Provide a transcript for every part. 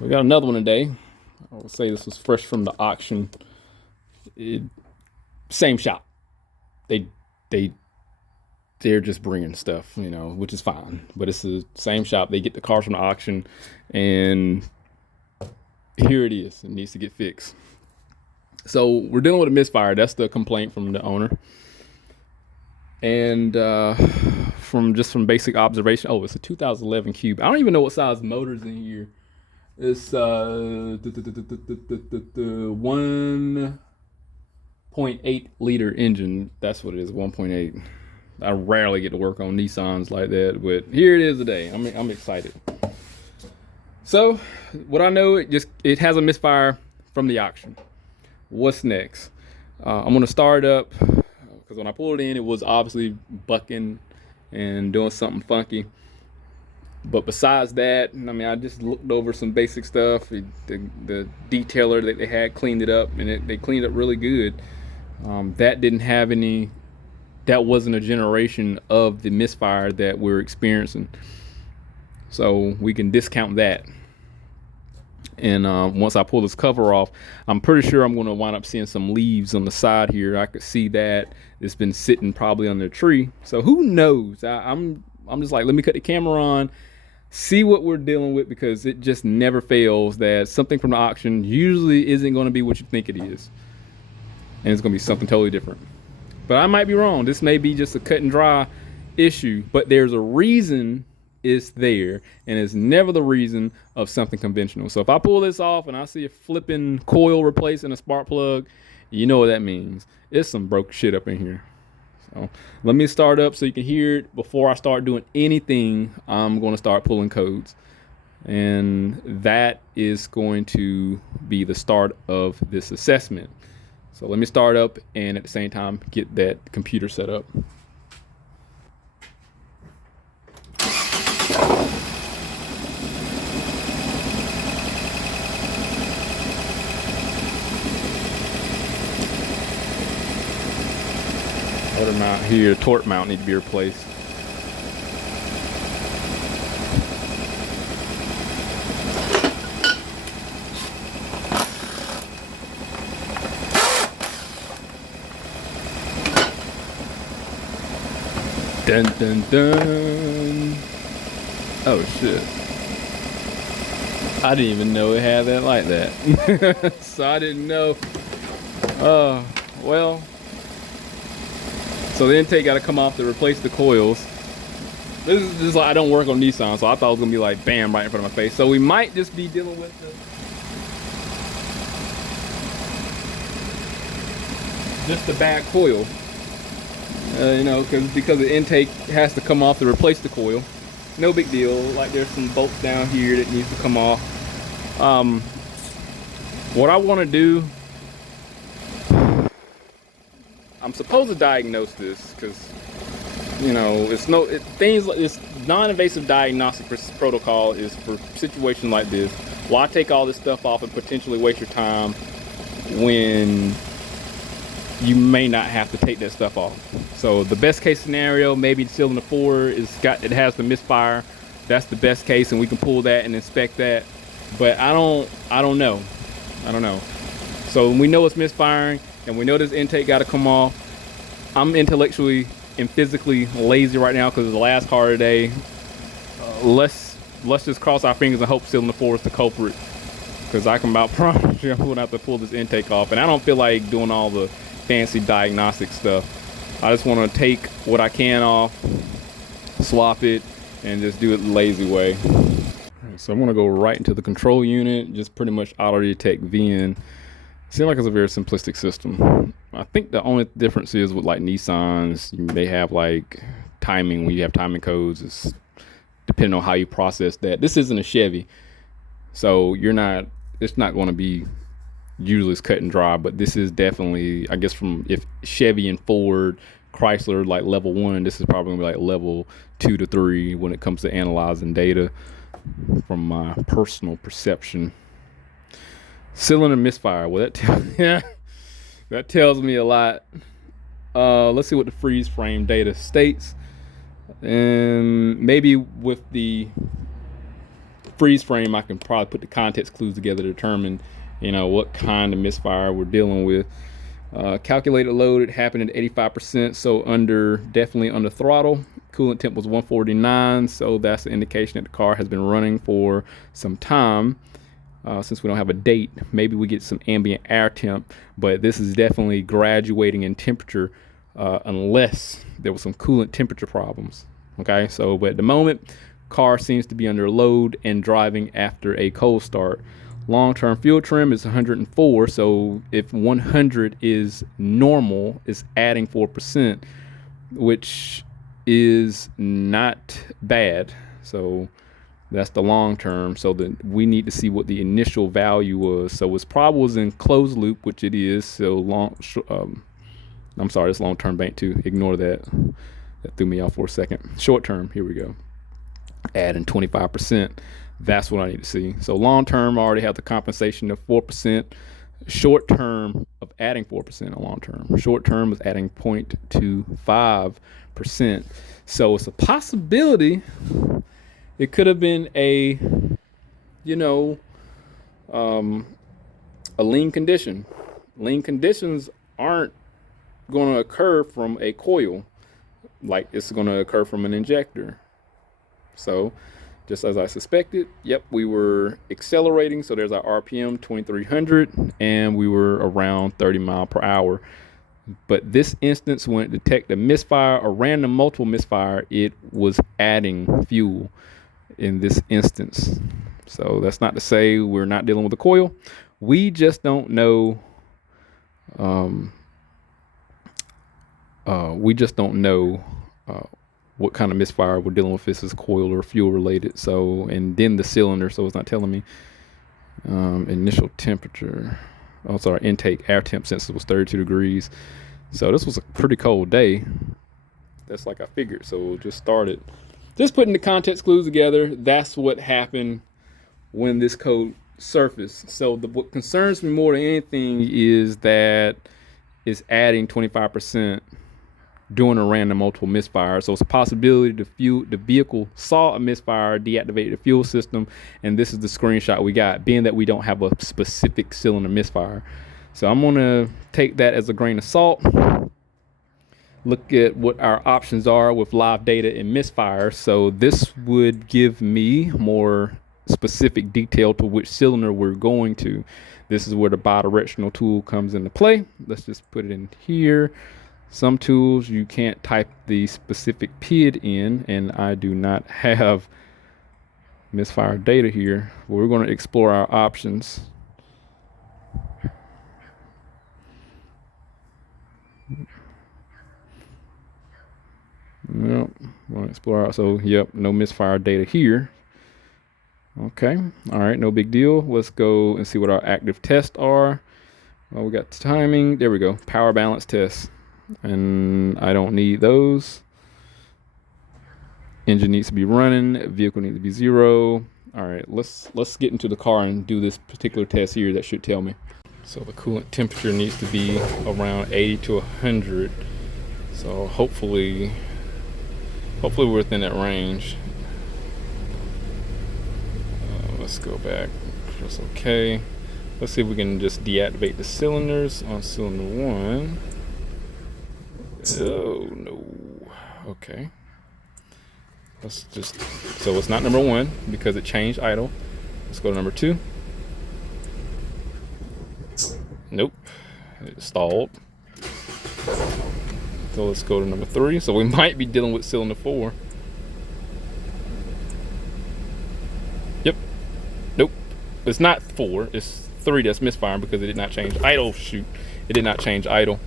We got another one today. I would say this was fresh from the auction. It, Same shop. They they they're just bringing stuff, which is fine. But it's the same shop. They get the cars from the auction, and here it is. It needs to get fixed. So we're dealing with a misfire. That's the complaint from the owner. And from basic observation, it's a 2011 Cube. I don't even know what size motor's in here. It's 1.8 liter engine. That's what it is, 1.8. I rarely get to work on Nissans like that, but here it is today. I'm excited. So what I know, it has a misfire from the auction. What's next? I'm gonna start up because when I pulled it in, it was obviously bucking and doing something funky. But besides that, I just looked over some basic stuff. The detailer that they had cleaned it up, and they cleaned it up really good. That didn't have any. That wasn't a generation of the misfire that we're experiencing. So we can discount that. And once I pull this cover off, I'm pretty sure I'm going to wind up seeing some leaves on the side here. I could see that it's been sitting probably under a tree. So who knows? I'm just like, let me cut the camera on, see what we're dealing with, because it just never fails that something from the auction usually isn't going to be what you think it is. And it's going to be something totally different. But I might be wrong. This may be just a cut and dry issue, but there's a reason it's there, and it's never the reason of something conventional. So if I pull this off and I see a flipping coil replacing a spark plug, you know what that means. It's some broke shit up in here. So let me start up so you can hear it. Before I start doing anything, I'm going to start pulling codes. And that is going to be the start of this assessment. So let me start up and at the same time get that computer set up. Motor mount here, torque mount need to be replaced. Dun dun dun. Oh shit. I didn't even know it had that like that. So I didn't know. Well. So the intake got to come off to replace the coils. This is just like, I don't work on Nissan, so I thought it was gonna be like bam right in front of my face. So we might just be dealing with just the bad coil. Because the intake has to come off to replace the coil. No big deal. Like there's some bolts down here that needs to come off. What I want to do, I'm supposed to diagnose this because it's non-invasive diagnostic protocol is for situations like this. Why take all this stuff off and potentially waste your time when you may not have to take that stuff off? So the best case scenario, maybe the cylinder 4 it has the misfire. That's the best case, and we can pull that and inspect that. But I don't know. So we know it's misfiring, and we know this intake got to come off. I'm intellectually and physically lazy right now because it's the last car today. Let's just cross our fingers and hope cylinder 4 is the culprit, because I can about promise you I'm going to have to pull this intake off, and I don't feel like doing all the fancy diagnostic stuff. I just want to take what I can off, swap it, and just do it the lazy way. So I'm going to go right into the control unit, just pretty much auto detect VIN. Seems like it's a very simplistic system. I think the only difference is with like Nissans, they have like timing. When you have timing codes, it's depending on how you process that. This isn't a Chevy, so it's not going to be usually it's cut and dry, but this is definitely, I guess, from if Chevy and Ford, Chrysler like level 1, this is probably gonna be like level 2 to 3 when it comes to analyzing data from my personal perception. Cylinder misfire. Well, that tells me a lot. Let's see what the freeze frame data states, and maybe with the freeze frame, I can probably put the context clues together to determine, you know, what kind of misfire we're dealing with. Calculated load, it happened at 85%, so definitely under throttle. Coolant temp was 149, so that's an indication that the car has been running for some time. Since we don't have a date, maybe we get some ambient air temp, but this is definitely graduating in temperature unless there was some coolant temperature problems. Okay, so but at the moment, car seems to be under load and driving after a cold start. Long-term fuel trim is 104, so if 100 is normal, it's adding 4%, which is not bad. So that's the long term. So we need to see what the initial value was. So its probably was in closed loop, which it is. So I'm sorry, it's long term bank too. Ignore that. That threw me off for a second. Short term, here we go. Adding 25%. That's what I need to see. So long term, I already have the compensation of 4%. Short term of adding 4% on long term. Short term is adding 0.25%. So it's a possibility. It could have been a lean condition. Lean conditions aren't going to occur from a coil like it's going to occur from an injector. So just as I suspected, yep, we were accelerating. So there's our RPM 2300 and we were around 30 miles per hour. But this instance, when it detected a misfire or random multiple misfire, it was adding fuel in this instance. So that's not to say we're not dealing with a coil. We just don't know. What kind of misfire we're dealing with. If this is coil or fuel related. So, and then the cylinder. So it's not telling me. Initial temperature. Oh, sorry, intake air temp since it was 32 degrees. So this was a pretty cold day. That's like I figured. So just started. Just putting the context clues together. That's what happened when this code surfaced. So what concerns me more than anything is that it's adding 25% during a random multiple misfire. So it's a possibility the vehicle saw a misfire, deactivated the fuel system, and this is the screenshot we got, being that we don't have a specific cylinder misfire. So I'm gonna take that as a grain of salt. Look at what our options are with live data and misfire. So this would give me more specific detail to which cylinder we're going to. This is where the bidirectional tool comes into play. Let's just put it in here. Some tools you can't type the specific PID in, and I do not have misfire data here. We're going to explore our options. Yep, we'll explore. So, yep, no misfire data here. Okay, all right, no big deal. Let's go and see what our active tests are. Well, we got timing. There we go. Power balance test. And I don't need those. Engine needs to be running. Vehicle needs to be 0. All right, let's get into the car and do this particular test here. That should tell me. So the coolant temperature needs to be around 80 to 100. So hopefully we're within that range. Let's go back. That's okay. Let's see if we can just deactivate the cylinders on cylinder 1. Oh no. Okay. Let's just, so it's not number 1 because it changed idle. Let's go to number 2. Nope. It stalled. So let's go to number 3. So we might be dealing with cylinder 4. Yep. Nope. It's not 4. It's 3 that's misfiring because it did not change idle. Shoot. It did not change idle.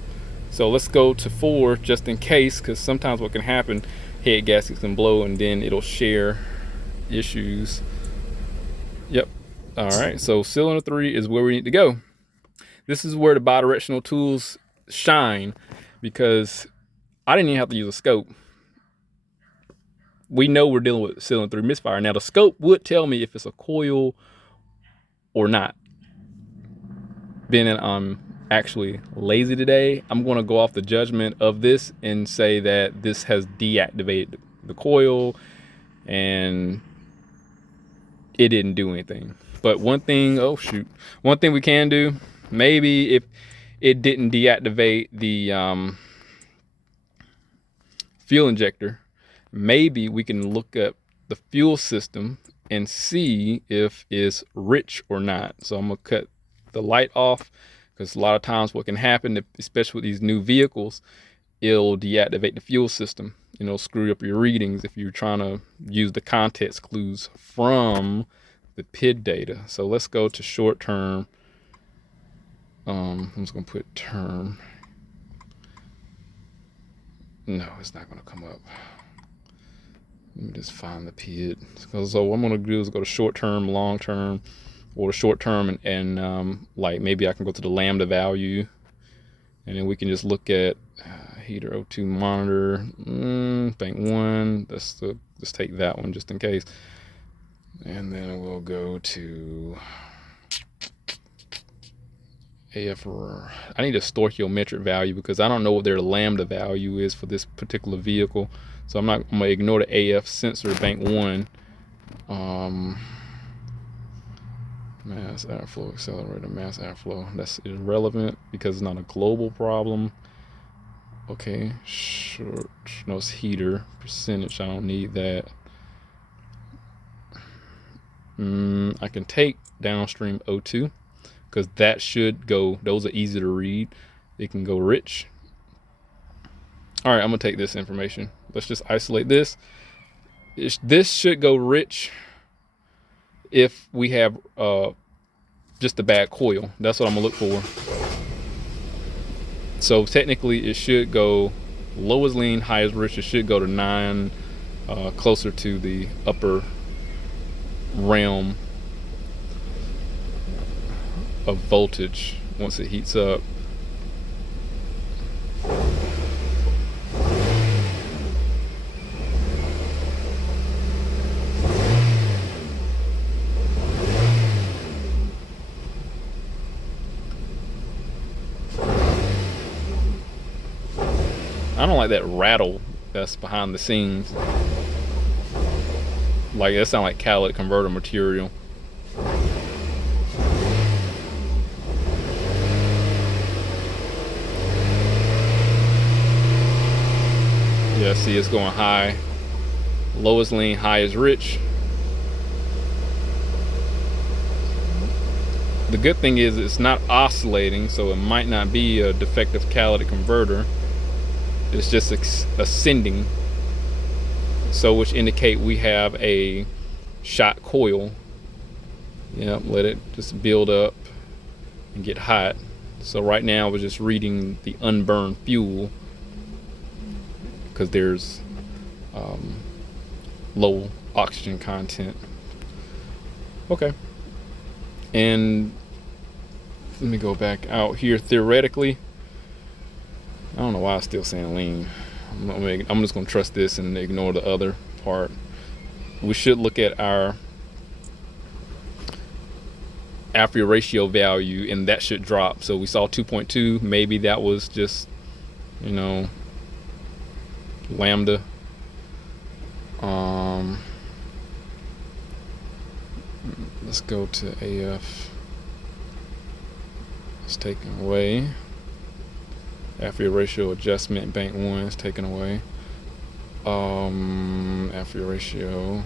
So let's go to 4 just in case, because sometimes what can happen, head gaskets can blow and then it'll share issues. Yep. All right. So cylinder 3 is where we need to go. This is where the bidirectional tools shine because I didn't even have to use a scope. We know we're dealing with cylinder 3 misfire. Now the scope would tell me if it's a coil or not. Being that I'm actually lazy today, I'm going to go off the judgment of this and say that this has deactivated the coil, and it didn't do anything. But one thing, oh shoot, one thing we can do, maybe if it didn't deactivate the fuel injector, maybe we can look up the fuel system and see if it's rich or not. So I'm gonna cut the light off, because a lot of times what can happen, especially with these new vehicles, it'll deactivate the fuel system. You know, screw up your readings if you're trying to use the context clues from the PID data. So let's go to short term. I'm just gonna put term. No, it's not gonna come up. Let me just find the PID. So what I'm gonna do is go to short term, long term, or short term, and like maybe I can go to the lambda value, and then we can just look at heater O2 monitor, bank 1. Let's take that one just in case. And then we'll go to AF. I need a stoichiometric value because I don't know what their lambda value is for this particular vehicle. So I'm gonna ignore the AF sensor bank 1. Mass airflow accelerator, mass airflow. That's irrelevant because it's not a global problem. Okay, short, no, it's heater percentage. I don't need that. I can take downstream O2 because that should go, those are easy to read. It can go rich. All right, I'm gonna take this information. Let's just isolate this. This should go rich if we have just a bad coil. That's what I'm gonna look for. So technically it should go low as lean, high as rich. It should go to 9, closer to the upper realm of voltage once it heats up. I don't like that rattle that's behind the scenes. Like that sounds like catalytic converter material. Yeah, see, it's going high. Low is lean, high is rich. The good thing is it's not oscillating, so it might not be a defective catalytic converter. It's just ascending, so which indicate we have a shot coil. Yeah, let it just build up and get hot. So right now we're just reading the unburned fuel because there's low oxygen content. Okay, and let me go back out here. Theoretically, I don't know why I'm still saying lean. I'm just gonna trust this and ignore the other part. We should look at our after ratio value, and that should drop. So we saw 2.2. Maybe that was just, you know, lambda. Let's go to AF. It's taken away. After ratio adjustment, bank 1 is taken away. After ratio.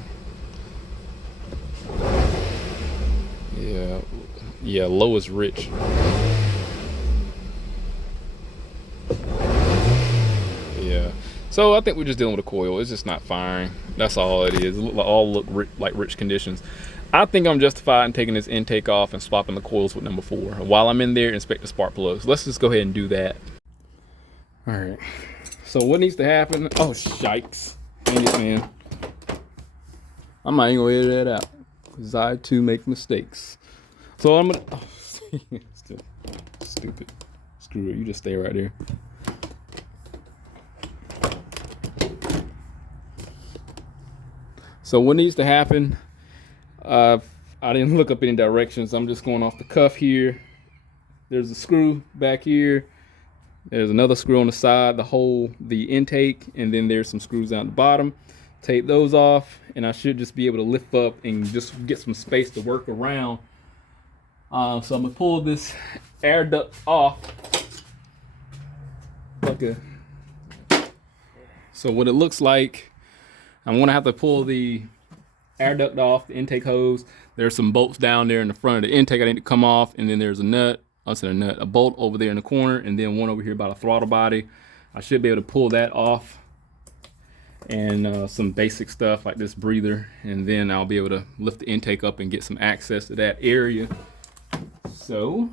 Yeah, low is rich. Yeah. So I think we're just dealing with a coil. It's just not firing. That's all it is. It all look like rich conditions. I think I'm justified in taking this intake off and swapping the coils with number 4. While I'm in there, inspect the spark plugs. Let's just go ahead and do that. All right. So what needs to happen? Oh, shikes. Dang it, man. I'm not even gonna edit that out because I too make mistakes. So I'm gonna. Oh, still stupid. Screw it. You just stay right there. So what needs to happen? I didn't look up any directions. I'm just going off the cuff here. There's a screw back here. There's another screw on the side to hold the intake, and then there's some screws down at the bottom. Take those off, and I should just be able to lift up and just get some space to work around. So I'm gonna pull this air duct off. Okay. So what it looks like, I'm gonna have to pull the air duct off, the intake hose. There's some bolts down there in the front of the intake I need to come off, and then there's a nut, a bolt over there in the corner, and then one over here by the throttle body. I should be able to pull that off, and some basic stuff like this breather, and then I'll be able to lift the intake up and get some access to that area. So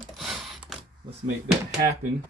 let's make that happen.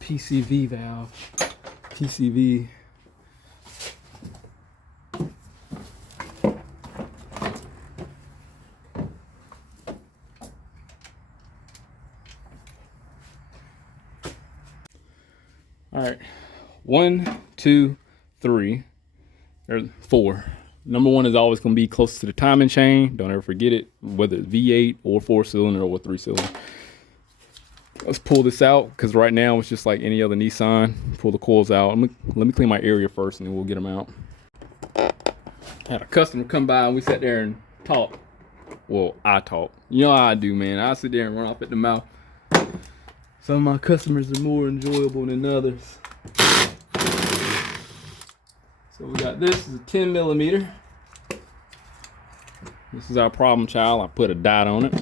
PCV valve. PCV. All right, 1, 2, 3, or 4. Number 1 is always going to be close to the timing chain. Don't ever forget it, whether it's V8 or 4-cylinder or 3-cylinder. Let's pull this out, because right now it's just like any other Nissan. Pull the coils out. Let me clean my area first, and then we'll get them out. I had a customer come by, and we sat there and talked. Well, I talk. You know how I do, man. I sit there and run off at the mouth. Some of my customers are more enjoyable than others. So we got this is a 10 millimeter. This is our problem child. I put a dot on it.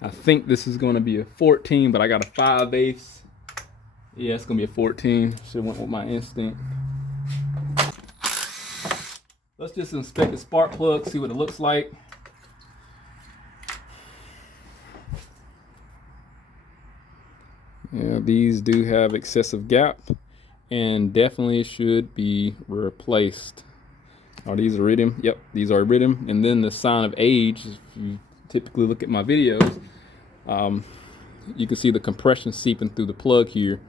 I think this is going to be a 14, but I got a 5/8. Yeah, it's going to be a 14. Should have went with my instinct. Let's just inspect the spark plug, see what it looks like. Yeah, these do have excessive gap and definitely should be replaced. Are these iridium? Yep, these are iridium. And then the sign of age, if you typically look at my videos, you can see the compression seeping through the plug here.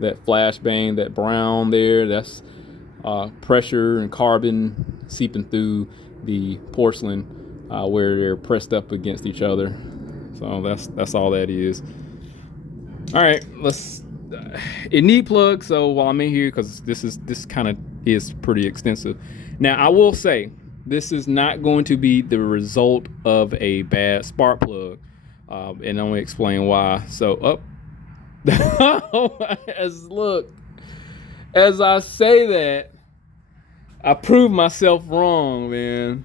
That flashbang, that brown there, that's pressure and carbon seeping through the porcelain where they're pressed up against each other. So that's all that is. All right, it need plugs. So while I'm in here, because this kind of is pretty extensive. Now I will say this is not going to be the result of a bad spark plug, and I'm gonna explain why. So as I say that, I proved myself wrong, man.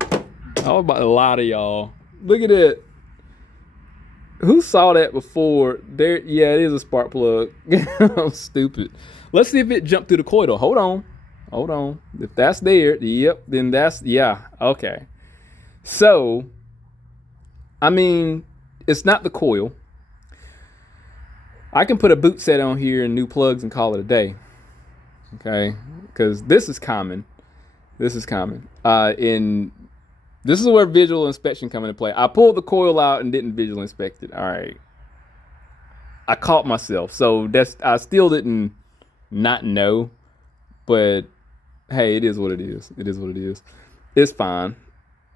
I was about to lie to y'all. Look at it. Who saw that before? There, yeah, it is a spark plug. I'm stupid. Let's see if it jumped through the coil. Hold on. If that's there, yep, then that's, yeah, okay. So, I mean, it's not the coil. I can put a boot set on here and new plugs and call it a day. Okay, because this is common. In This is where visual inspection come into play. I pulled the coil out and didn't visual inspect it. All right. I caught myself. So I still didn't not know, but hey, it is what it is. It is what it is. It's fine.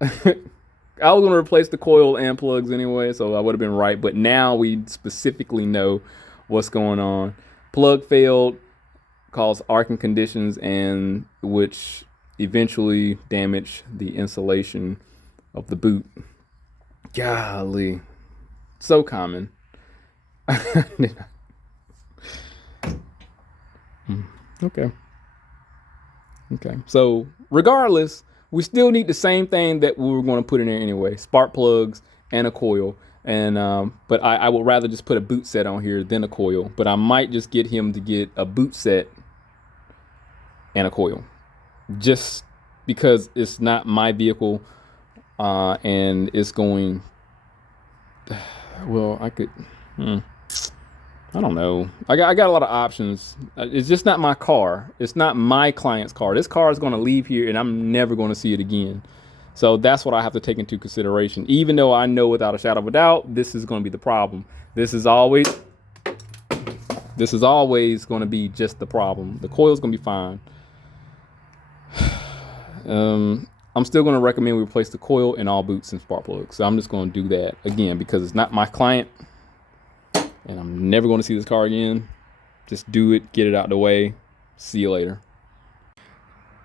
I was going to replace the coil and plugs anyway, so I would have been right. But now we specifically know what's going on. Plug failed, caused arcing conditions, and which eventually damaged the insulation of the boot. Golly, so common. Okay. So regardless, we still need the same thing that we were going to put in there anyway: spark plugs and a coil. And but I would rather just put a boot set on here than a coil. But I might just get him to get a boot set and a coil, just because it's not my vehicle, and it's going. Well, I could. I don't know. I got a lot of options. It's just not my car. It's not my client's car. This car is going to leave here and I'm never going to see it again. So that's what I have to take into consideration. Even though I know without a shadow of a doubt, this is going to be the problem. This is always going to be just the problem. The coil's going to be fine. I'm still going to recommend we replace the coil in all boots and spark plugs. So I'm just going to do that again because it's not my client. And I'm never going to see this car again. Just do it, get it out of the way. See you later.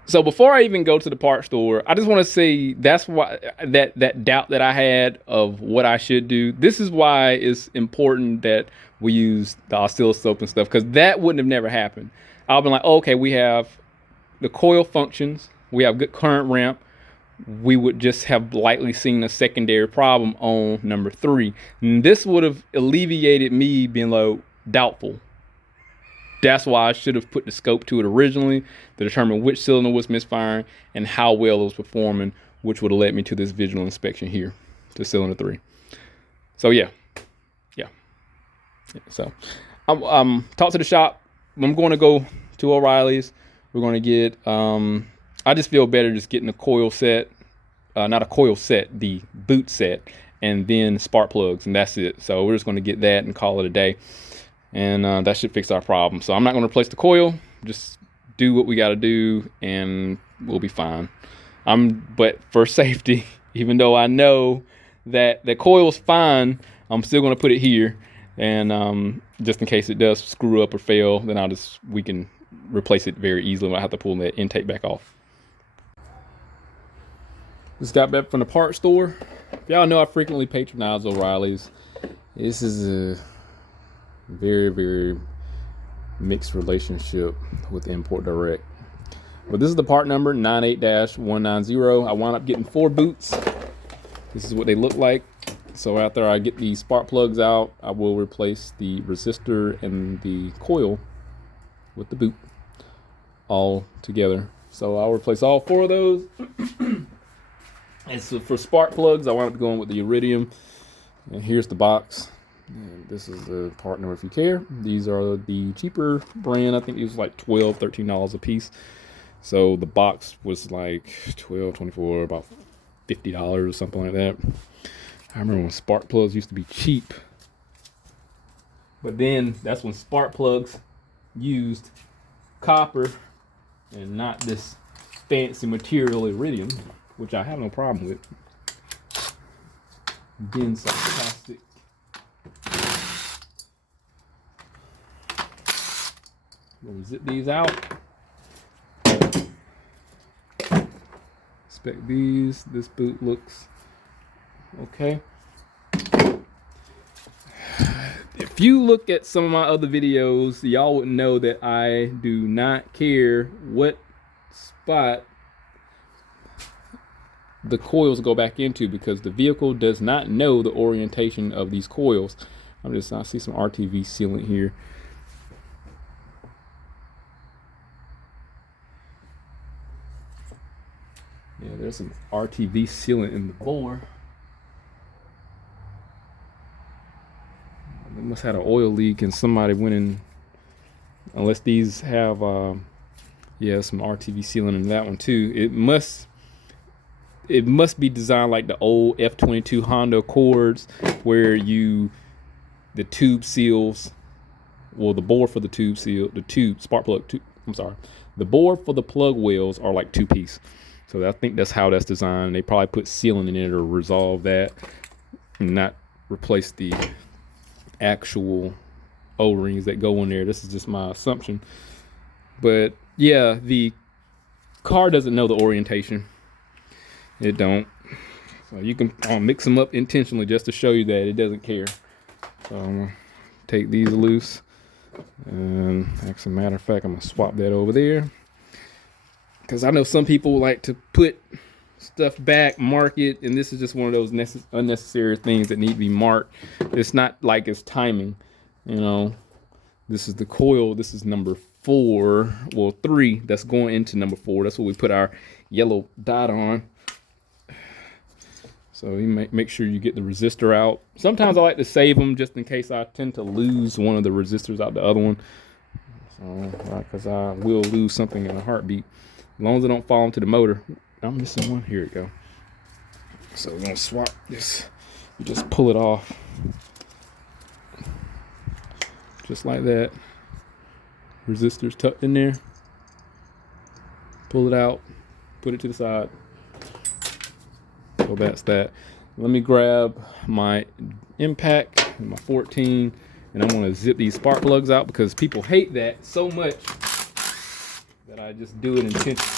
So before I even go to the parts store, I just want to say that's why that doubt that I had of what I should do. This is why it's important that we use the oscilloscope and stuff, because that wouldn't have never happened. I'll be like, oh, okay, we have the coil functions. We have good current ramp. We would just have likely seen a secondary problem on number 3. And this would have alleviated me being like doubtful. That's why I should have put the scope to it originally to determine which cylinder was misfiring and how well it was performing, which would have led me to this visual inspection here to cylinder 3. So yeah. So I'm talk to the shop. I'm going to go to O'Reilly's. We're going to get I just feel better just getting a coil set, not a coil set, the boot set, and then spark plugs, and that's it. So we're just going to get that and call it a day, and that should fix our problem. So I'm not going to replace the coil, just do what we got to do, and we'll be fine. But for safety, even though I know that the coil's fine, I'm still going to put it here, and just in case it does screw up or fail, then we can replace it very easily. I have to pull that intake back off. Just got back from the parts store. Y'all know I frequently patronize O'Reilly's. This is a very, very mixed relationship with Import Direct. But this is the part number 98-190. I wound up getting 4 boots. This is what they look like. So after I get the spark plugs out, I will replace the resistor and the coil with the boot all together. So I'll replace all 4 of those. And so for spark plugs, I wound up going with the Iridium. And here's the box. And this is the part number if you care. These are the cheaper brand. I think it was like $12, $13 a piece. So the box was like $12, $24, about $50 or something like that. I remember when spark plugs used to be cheap. But then that's when spark plugs used copper and not this fancy material Iridium, which I have no problem with. Then some plastic. We'll zip these out. Inspect these. This boot looks okay. If you look at some of my other videos, y'all would know that I do not care what spot the coils go back into, because the vehicle does not know the orientation of these coils. I see some RTV sealant here. Yeah, there's some RTV sealant in the bore. They must have had an oil leak and somebody went in, unless these have yeah, some RTV sealant in that one too. It must, it must be designed like the old F-22 Honda Accords, where the tube seals, well, the board for the tube seal, spark plug tube, the board for the plug wheels are like two-piece. So I think that's how that's designed. They probably put sealing in it to resolve that and not replace the actual O-rings that go in there. This is just my assumption. But yeah, the car doesn't know the orientation. It don't. So you can mix them up intentionally just to show you that it doesn't care. So I'm gonna take these loose. And actually, matter of fact, I'm gonna swap that over there. Because I know some people like to put stuff back, mark it, and this is just one of those unnecessary things that need to be marked. It's not like it's timing, you know. This is the coil. This is number 4, well 3. That's going into number 4. That's what we put our yellow dot on. So you make sure you get the resistor out. Sometimes I like to save them just in case I tend to lose one of the resistors out the other one. So, because I will lose something in a heartbeat. As long as I don't fall into the motor. I'm missing one. Here we go. So we're gonna swap this. You just pull it off. Just like that. Resistors tucked in there. Pull it out. Put it to the side. So that's that. Let me grab my impact and my 14, and I'm gonna zip these spark plugs out because people hate that so much that I just do it intentionally.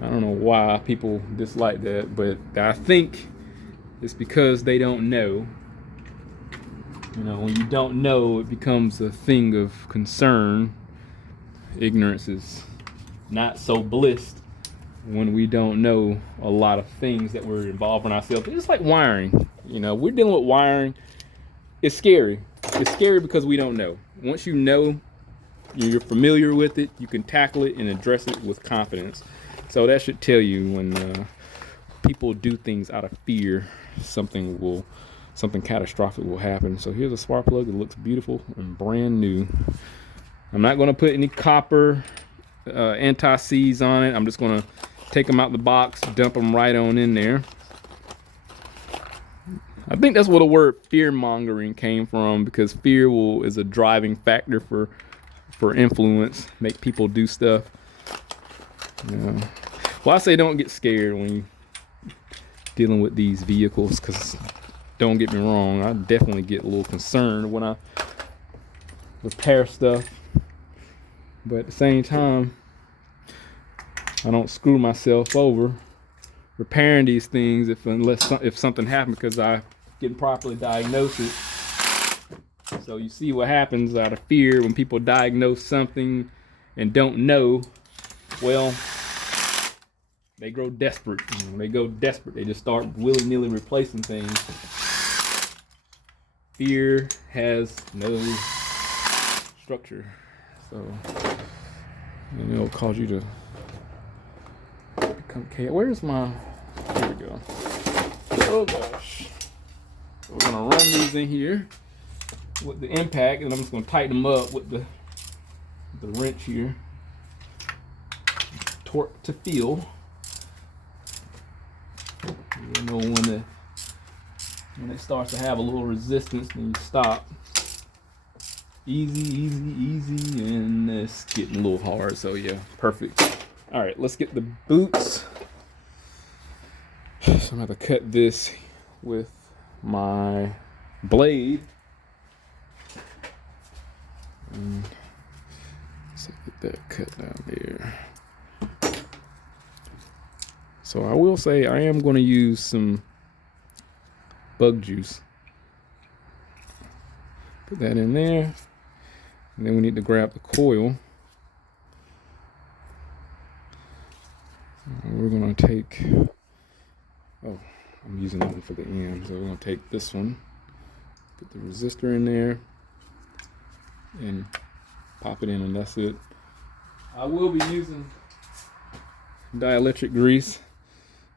I don't know why people dislike that, but I think it's because they don't know. You know, when you don't know, it becomes a thing of concern. Ignorance is not so blissed when we don't know a lot of things that we're involving ourselves. It's like wiring. You know, we're dealing with wiring. It's scary. It's scary because we don't know. Once you know, you're familiar with it, you can tackle it and address it with confidence. So that should tell you when people do things out of fear, something catastrophic will happen. So here's a spark plug. It looks beautiful and brand new. I'm not going to put any copper anti-seize on it. I'm just going to take them out the box, dump them right on in there. I think that's where the word fear-mongering came from, because fear is a driving factor for influence, make people do stuff. Yeah. Well, I say don't get scared when you're dealing with these vehicles, because don't get me wrong, I definitely get a little concerned when I repair stuff. But at the same time, I don't screw myself over repairing these things if something happened, because I didn't properly diagnose it. So you see what happens out of fear when people diagnose something and don't know. Well, they grow desperate. They go desperate. They just start willy-nilly replacing things. Fear has no structure. So, and it'll cause you to become chaos. Where's my, here we go. Oh gosh. So we're gonna run these in here with the impact, and I'm just gonna tighten them up with the wrench here. Torque to feel. You know when it starts to have a little resistance, then you stop. Easy, and it's getting a little hard, so yeah, perfect. All right, let's get the boots. So I'm gonna have to cut this with my blade. So get that cut down there. So I will say I am going to use some bug juice. Put that in there. And then we need to grab the coil. We're going to take, I'm using that one for the end. So we're going to take this one, put the resistor in there, and pop it in, and that's it. I will be using dielectric grease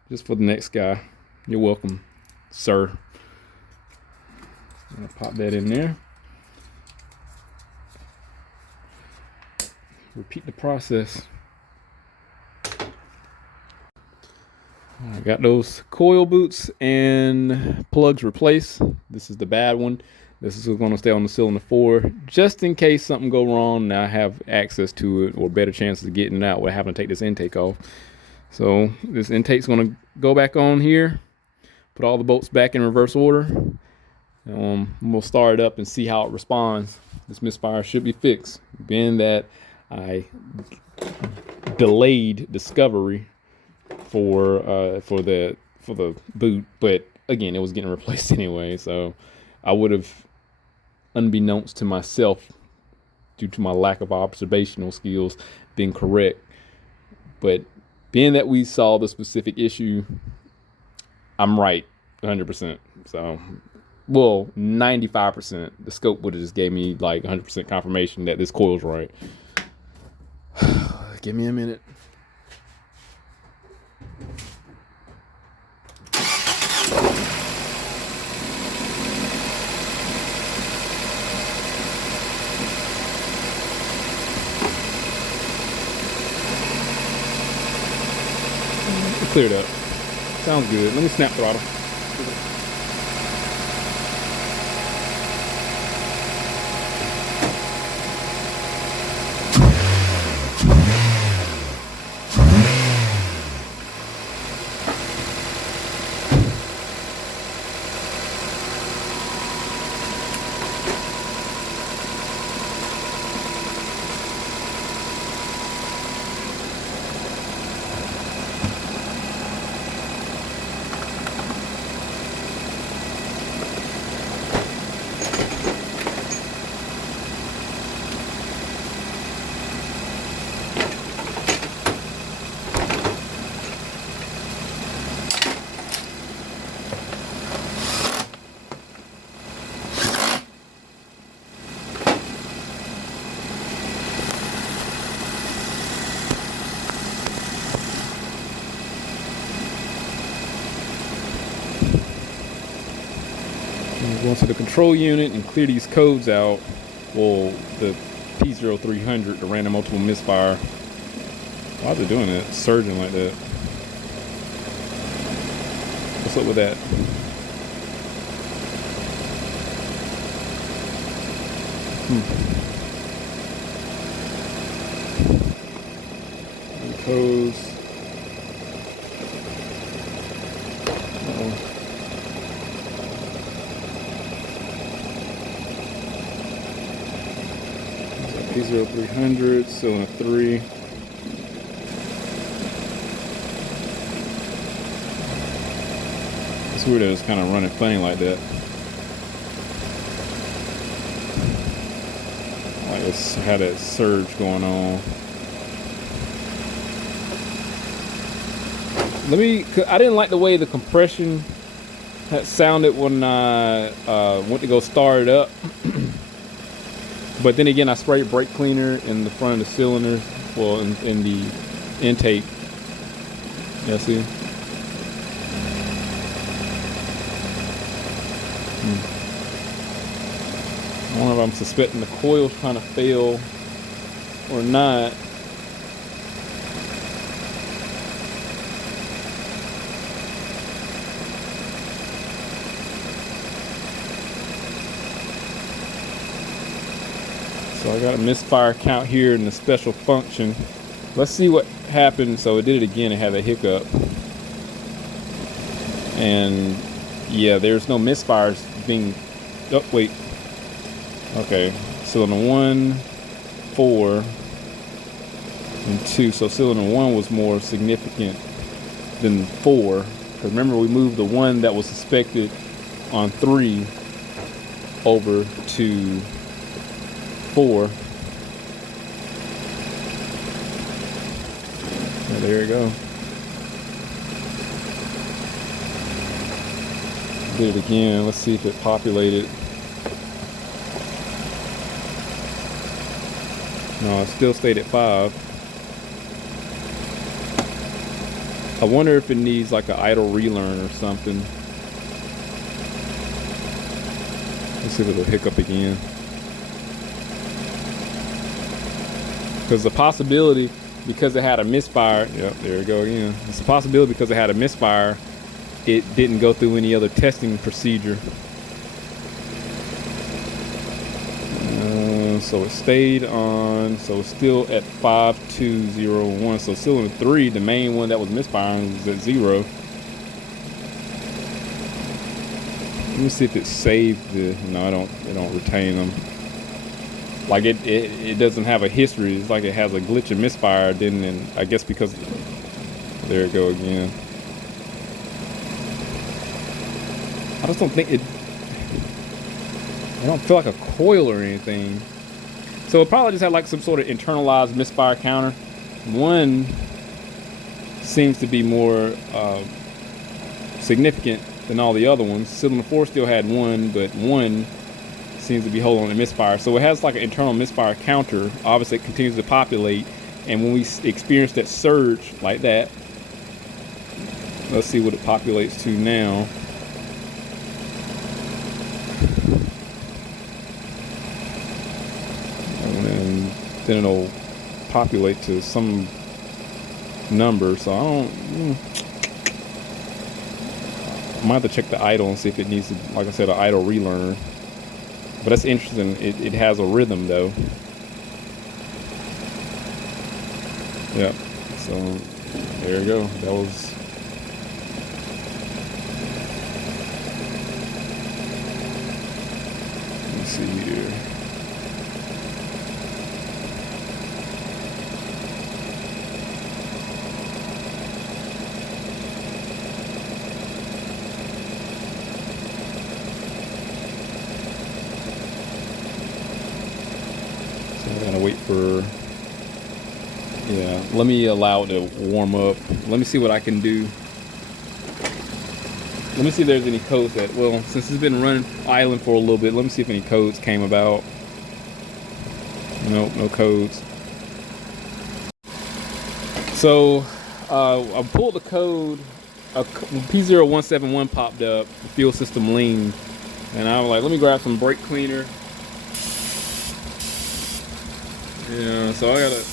just for the next guy. You're welcome, sir. I'm gonna pop that in there. repeat the process. I got those coil boots and plugs replaced. This is the bad one. This is going to stay on the cylinder 4 just in case something go wrong. Now I have access to it or better chances of getting it out without having to take this intake off. So this intake's going to go back on here. Put all the bolts back in reverse order. We'll start it up and see how it responds. This misfire should be fixed, being that I delayed discovery for the boot, but again, it was getting replaced anyway. So I would have, unbeknownst to myself, due to my lack of observational skills, been correct. But being that we saw the specific issue, I'm right 100%. So, well, 95%. The scope would have just gave me like 100% confirmation that this coil's right. Give me a minute. Cleared up. Sounds good. Let me snap throttle. Go into the control unit and clear these codes out. Well, the P0300, the random multiple misfire. Why is it doing that? It's surging like that. What's up with that? Codes. P0300, cylinder 3. It's weird that it's kind of running funny like that. Like it's had that surge going on. I didn't like the way the compression had sounded when I went to go start it up. But then again, I sprayed brake cleaner in the front of the cylinder, well, in the intake. Yeah, see? I don't know if I'm suspecting the coil's trying to fail or not. So I got a misfire count here in the special function. Let's see what happened. So it did it again. It had a hiccup. And yeah, there's no misfires being, oh wait. Okay, cylinder 1, 4, and 2. So cylinder 1 was more significant than 4. Because remember, we moved the one that was suspected on 3 over to 4. Yeah, there you go. Did it again. Let's see if it populated. No, it still stayed at 5. I wonder if it needs like an idle relearn or something. Let's see if it'll hiccup again. Because the possibility, because it had a misfire, yep, there we go again. It's a possibility because it had a misfire, it didn't go through any other testing procedure. So it stayed on, so it's still at 5201. So still in 3, the main one that was misfiring was at 0. Let me see if it saved the, no, it don't retain them. Like it doesn't have a history. It's like it has a glitch and misfire. Then, and I guess because, there it go again. I just don't think it, I don't feel like a coil or anything. So it probably just had like some sort of internalized misfire counter. One seems to be more significant than all the other ones. Cylinder 4 still had one, but one seems to be holding on to misfire. So it has like an internal misfire counter. Obviously it continues to populate, and when we experience that surge like that, let's see what it populates to now. And then it'll populate to some number. So I don't, I might have to check the idle and see if it needs to, like I said, an idle relearn. But that's interesting. It has a rhythm though. Yep. So there you go. That was. Let's see here. I'm gonna wait for, yeah, let me allow it to warm up. Let me see what I can do. Let me see if there's any codes that, well, since it's been running idling for a little bit, let me see if any codes came about. Nope, no codes. So I pulled the code, P0171 popped up, fuel system lean, and I was like, let me grab some brake cleaner. Yeah, so I gotta,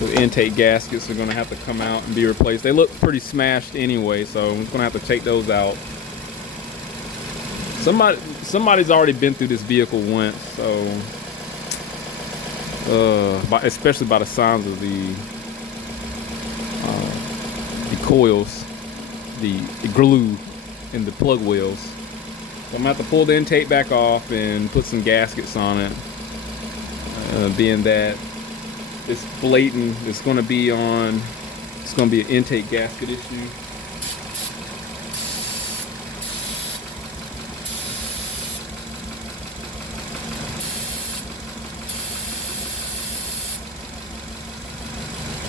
the intake gaskets are gonna have to come out and be replaced. They look pretty smashed anyway, so I'm just gonna have to take those out. Somebody's already been through this vehicle once, so especially by the sounds of the coils, the glue in the plug wheels. So I'm gonna have to pull the intake back off and put some gaskets on it. Being that it's blatant, it's going to be an intake gasket issue.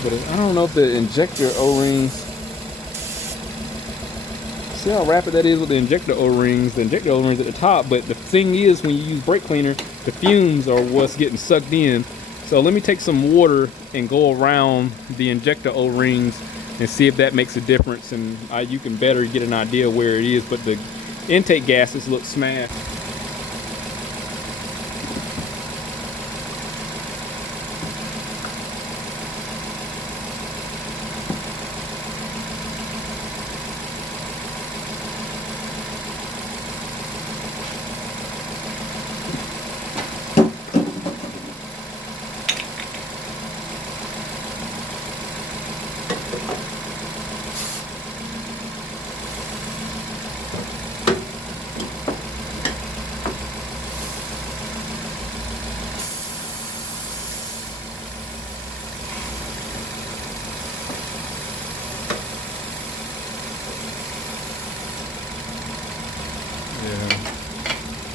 But I don't know if the injector O-rings, see how rapid that is with the injector O-rings. The injector O-rings at the top, but the thing is, when you use brake cleaner, the fumes are what's getting sucked in. So let me take some water and go around the injector O-rings and see if that makes a difference, and you can better get an idea where it is. But the intake gases look smashed.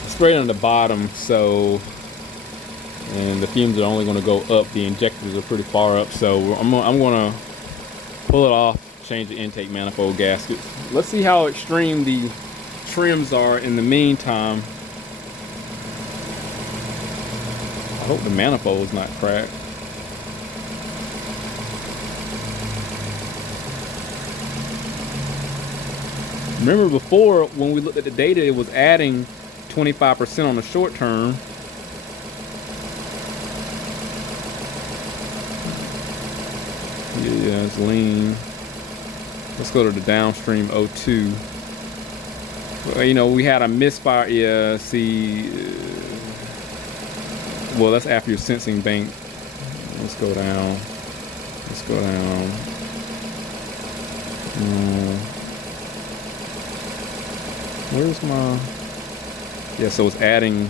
Sprayed on the bottom, so, and the fumes are only going to go up. The injectors are pretty far up, so I'm going to pull it off, change the intake manifold gaskets. Let's see how extreme the trims are in the meantime. I hope the manifold's not cracked. Remember before, when we looked at the data, it was adding 25% on the short term. Yeah, it's lean. Let's go to the downstream O2. Well, you know, we had a misfire. Yeah, see. Well, that's after your sensing bank. Let's go down. Let's go down. Where's my... Yeah, so it's adding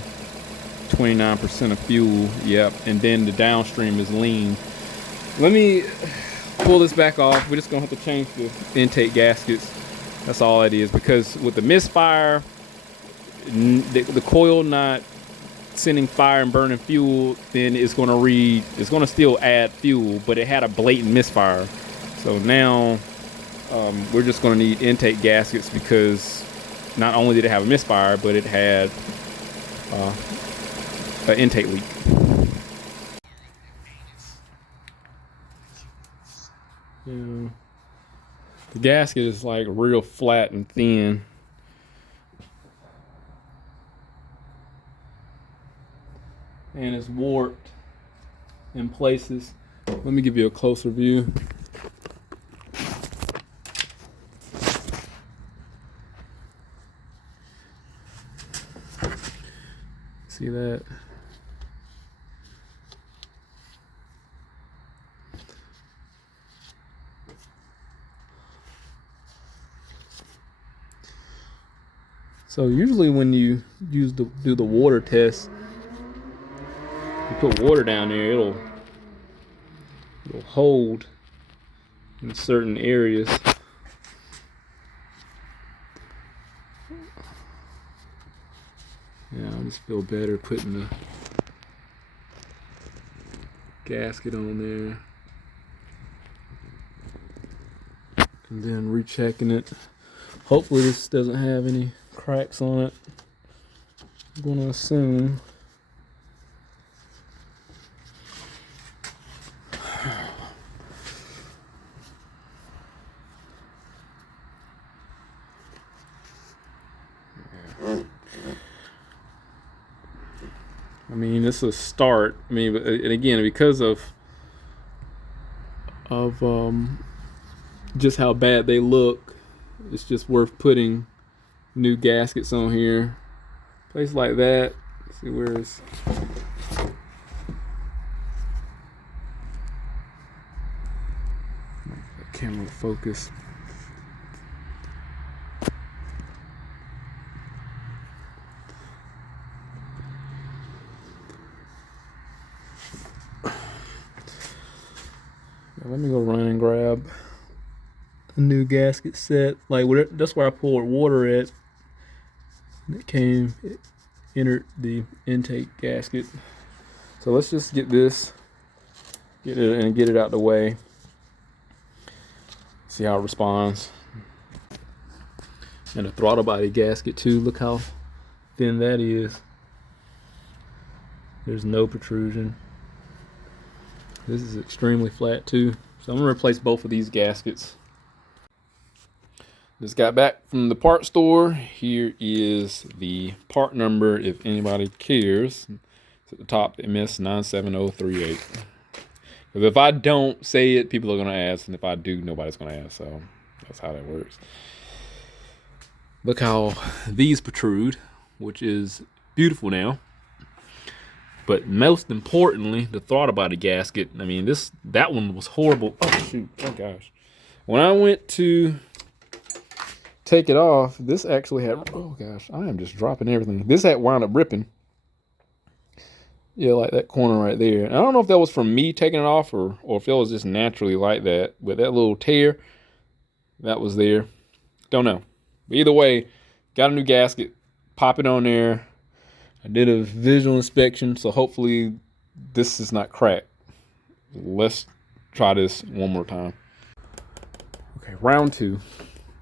29% of fuel. Yep, and then the downstream is lean. Let me pull this back off. We're just gonna have to change the intake gaskets. That's all it is, because with the misfire, the coil not sending fire and burning fuel, then it's gonna still add fuel, but it had a blatant misfire. So now we're just gonna need intake gaskets, because not only did it have a misfire, but it had an intake leak. Yeah. The gasket is like real flat and thin. And it's warped in places. Let me give you a closer view. See that? So usually when you do the water test, you put water down there, it'll hold in certain areas. Yeah, I just feel better putting the gasket on there and then rechecking it. Hopefully this doesn't have any cracks on it. I'm gonna assume. I mean, it's a start. I mean, and again, because of just how bad they look, it's just worth putting new gaskets on here. Place like that. Let's see, where is... camera focus. Let me go run and grab a new gasket set. Like, that's where I poured water at. It entered the intake gasket. So let's just get it out the way. See how it responds. And the throttle body gasket too. Look how thin that is. There's no protrusion. This is extremely flat too. So I'm gonna replace both of these gaskets. Just got back from the part store. Here is the part number if anybody cares. It's at the top, MS97038. Because if I don't say it, people are gonna ask, and if I do, nobody's gonna ask. So that's how that works. Look how these protrude, which is beautiful now. But most importantly, the throttle body gasket. I mean, that one was horrible. Oh shoot! Oh gosh! When I went to take it off, this actually had... Oh gosh! I am just dropping everything. This had wound up ripping. Yeah, like that corner right there. And I don't know if that was from me taking it off or if it was just naturally like that. But that little tear that was there. Don't know. But either way, got a new gasket. Pop it on there. I did a visual inspection, so hopefully this is not cracked. Let's try this one more time. Okay, round two.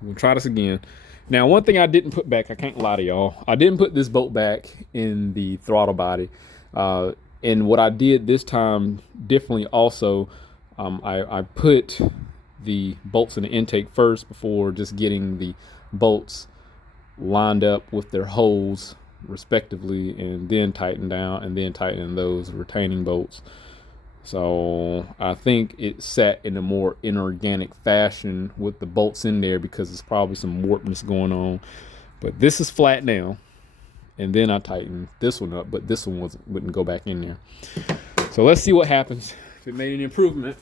We'll try this again. Now, one thing I didn't put back, I can't lie to y'all, I didn't put this bolt back in the throttle body. And what I did this time differently also, I put the bolts in the intake first before just getting the bolts lined up with their holes respectively, and then tighten down, and then tighten those retaining bolts. So I think it sat in a more inorganic fashion with the bolts in there because there's probably some warpness going on. But this is flat now. And then I tightened this one up, but this one wouldn't go back in there. So let's see what happens. If it made an improvement.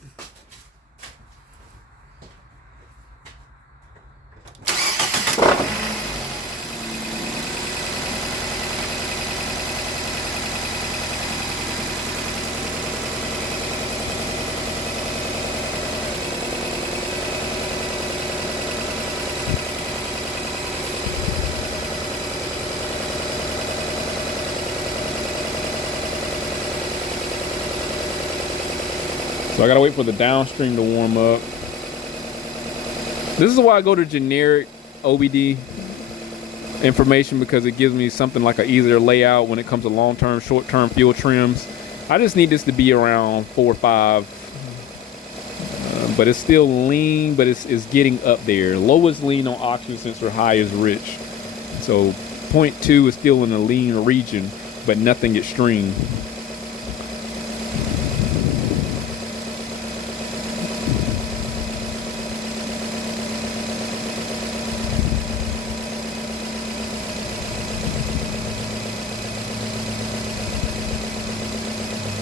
So I gotta wait for the downstream to warm up. This is why I go to generic OBD information, because it gives me something like an easier layout when it comes to long-term, short-term fuel trims. I just need this to be around 4 or 5, but it's still lean, but it's getting up there. Low is lean on oxygen sensor, high is rich. So 0.2 is still in the lean region, but nothing extreme.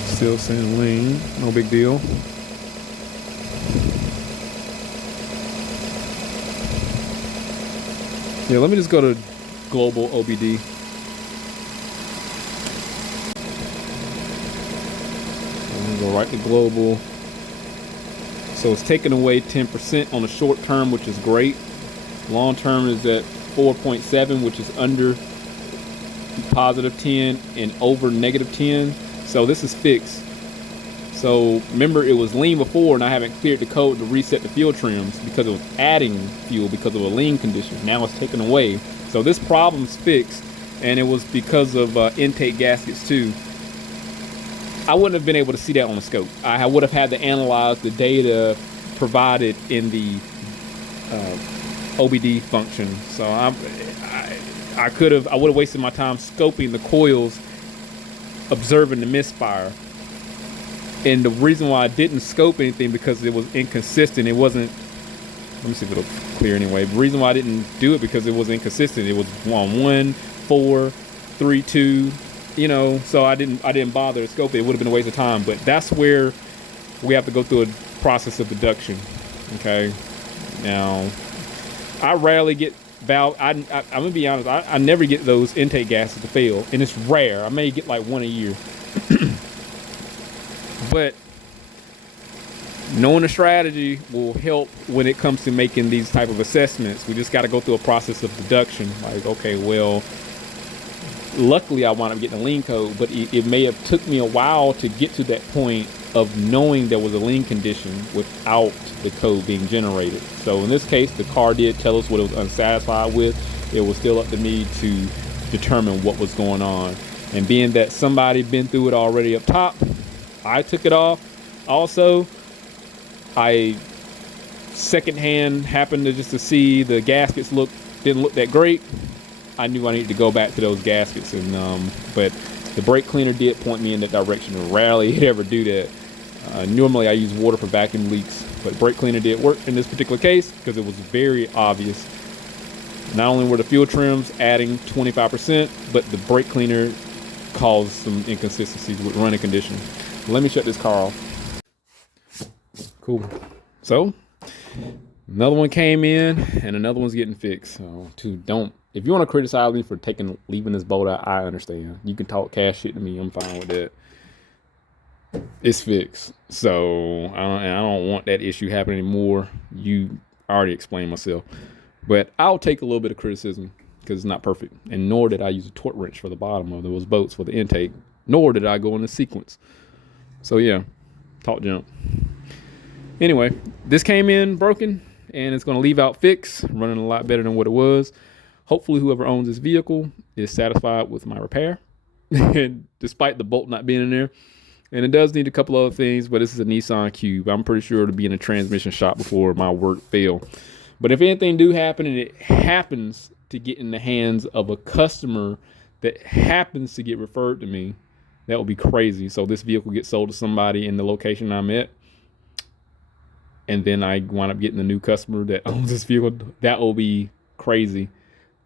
Still saying lean, no big deal. Yeah, let me just go to global OBD. I'm gonna go right to global. So it's taking away 10% on the short term, which is great. Long term is at 4.7, which is under positive 10 and over negative 10. So this is fixed. So remember, it was lean before, and I haven't cleared the code to reset the fuel trims because it was adding fuel because of a lean condition. Now it's taken away. So this problem's fixed, and it was because of intake gaskets too. I wouldn't have been able to see that on the scope. I would have had to analyze the data provided in the OBD function. So I would have wasted my time scoping the coils, observing the misfire. And the reason why I didn't scope anything, because it was inconsistent. It wasn't, let me see if it'll clear anyway. The reason why I didn't do it because it was inconsistent. It was 1, 4, 3, 2, you know, so I didn't bother to scope it. It would have been a waste of time. But that's where we have to go through a process of deduction. Okay. Now, I rarely get valve. I'm gonna be honest. I never get those intake gases to fail, and it's rare. I may get like 1 a year. But knowing the strategy will help when it comes to making these type of assessments. We just got to go through a process of deduction. Like, okay, well, luckily I wound up getting a lean code, but it may have took me a while to get to that point of knowing there was a lean condition without the code being generated. So in this case, the car did tell us what it was unsatisfied with. It was still up to me to determine what was going on. And being that somebody been through it already up top, I took it off. Also, I secondhand happened to see the gaskets didn't look that great. I knew I needed to go back to those gaskets, and but the brake cleaner did point me in that direction. And rarely it ever do that. Normally I use water for vacuum leaks, but brake cleaner did work in this particular case because it was very obvious. Not only were the fuel trims adding 25%, but the brake cleaner caused some inconsistencies with running conditions. Let me shut this car off. Cool. So another one came in, and another one's getting fixed. So if you want to criticize me for leaving this bolt out, I understand. You can talk cash shit to me. I'm fine with that. It's fixed. So I don't want that issue happening anymore. I already explained myself, but I'll take a little bit of criticism because it's not perfect. And nor did I use a torque wrench for the bottom of those bolts for the intake, nor did I go in the sequence. So yeah, talk jump. Anyway, this came in broken, and it's going to leave out fixed, running a lot better than what it was. Hopefully whoever owns this vehicle is satisfied with my repair, and despite the bolt not being in there. And it does need a couple other things, but this is a Nissan Cube. I'm pretty sure it'll be in a transmission shop before my work fail. But if anything do happen, and it happens to get in the hands of a customer that happens to get referred to me, That would be crazy. So this vehicle gets sold to somebody in the location I'm at, and then I wind up getting a new customer that owns this vehicle. That will be crazy.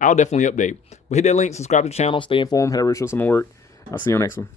I'll definitely update. But hit that link, subscribe to the channel, stay informed, how to show some work. I'll see you on the next one.